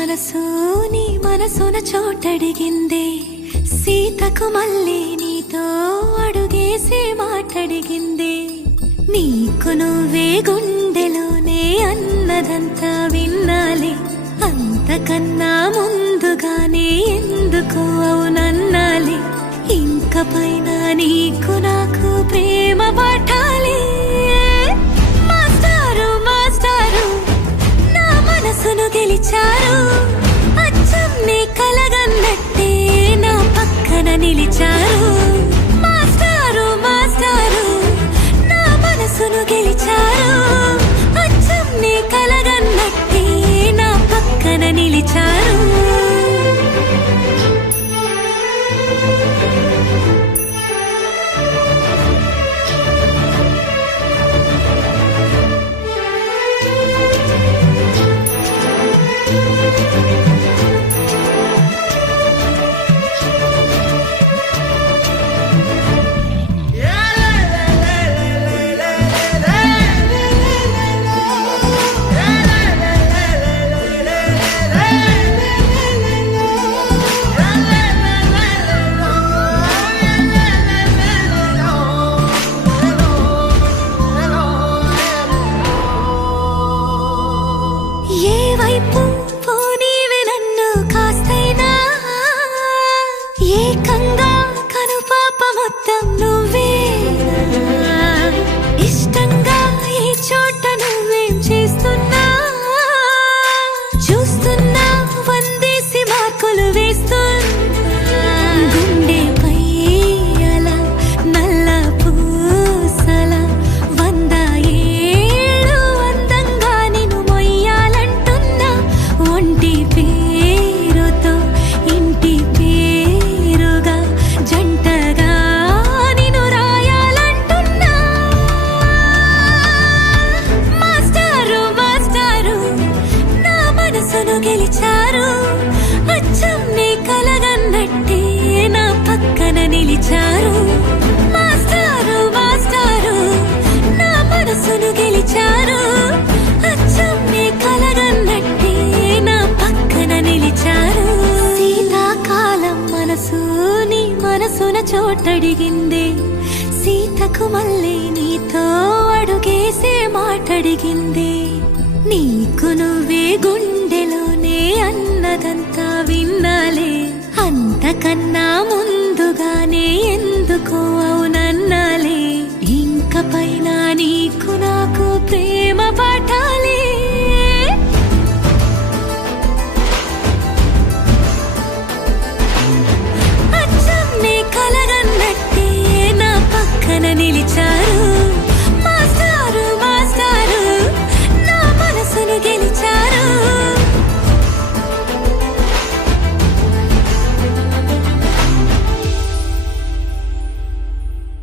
మనసు నీ మనసున చోటడిగిందే, సీతకు మళ్ళీ నీతో అడుగేసి మాటడిగిందే. నీకు నువ్వే గుండెలోనే అన్నదంతా విన్నాలే, అంతకన్నా ముందుగానే ఎందుకు అవునన్నాలే. ఇంక పైన నీకు నాకు ప్రేమ పాఠాలే. మాస్టారు మాస్టారు నా మనసును గెలిచారు, అచ్చం నీ కలగన్నట్టే నా పక్కన నిలిచారు. మాస్టారు మాస్టారు నా మనసును గెలిచారు, అచ్చం నీ కలగన్నట్టే నా పక్కన నిలిచారు. ఏకంగా కనుపాప మొత్తం నువ్వే, ఇష్టంగా ఈ చోట నువ్వేం చేస్తున్నా చూస్తున్నా, వందేసి మార్కులు వేస్తున్నా. గుండెపై అలా నల్ల పూసల 100 ఏళ్ళు అందంగా నిన్ను మొయ్యాలంటున్నా. ఒంటి పేరుతో ఇంటి పేరుగా జంటగా నిన్ను రాయాలంటున్నా. మాస్టారు మాస్టారు నా మనసును గెలిచారు, అచ్చం నీ కలగన్నట్టే నా పక్కన నిలిచారు. మాస్టారు మాస్టారు నా మనసును గెలిచారు, అచ్చం నీ కలగన్నట్టే నా పక్కన నిలిచారు. శీతాకాలం మనసు నీ మనసున చోటడిగిందే, సీతకు మళ్ళీ నీతో అడుగేసే మాటడిగిందే. నీకు నువ్వే గుండెలోనే అన్నదంతా విన్నాలే, అంతకన్నా ముందుగానే ఎందుకో అవునన్నాలే. ఇంక పైన నీకు